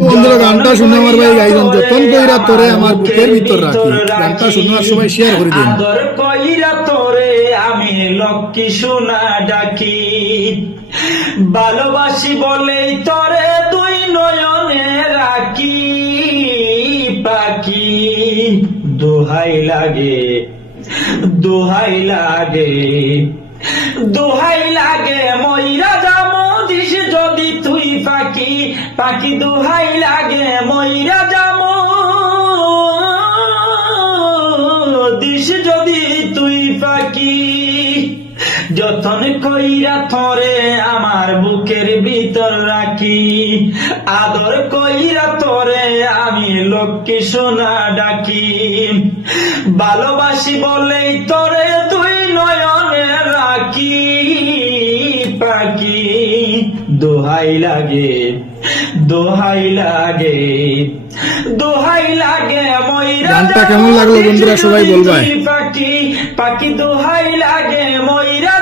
বন্ধুরা গানটা শুনে আমার ভাই গাইছেন যতন কইরা তোরে আমার বুকের ভিতর রাখি গানটা শোনার সময় শেয়ার করে দিন আদর কইরা তোরে আমি লক্ষ্মী সোনা ডাকি ভালোবাসি বলেই তোরে তুই নয়নে রাখি পাখি দোহাই লাগে দোহাই লাগে দোহাই লাগে মইরা যামো দিস যদি তুই পাখি পাখি দোহাই লাগে মইরা যামো দিস যদি তুই পাখি যতন কইরা তোরে আমার বুকের ভিতর রাখি আদর কইরা তোরে আমি লক্ষ্মী সোনা ডাকি ভালোবাসি বলেই তোরে তুই নয়নে রাখি পাখি দোহাই লাগে দোহাই লাগে দোহাই লাগে ময়রা গানটা কেমন লাগলো বন্ধুরা সবাই বলবা পাখি পাখি দোহাই লাগে ময়রা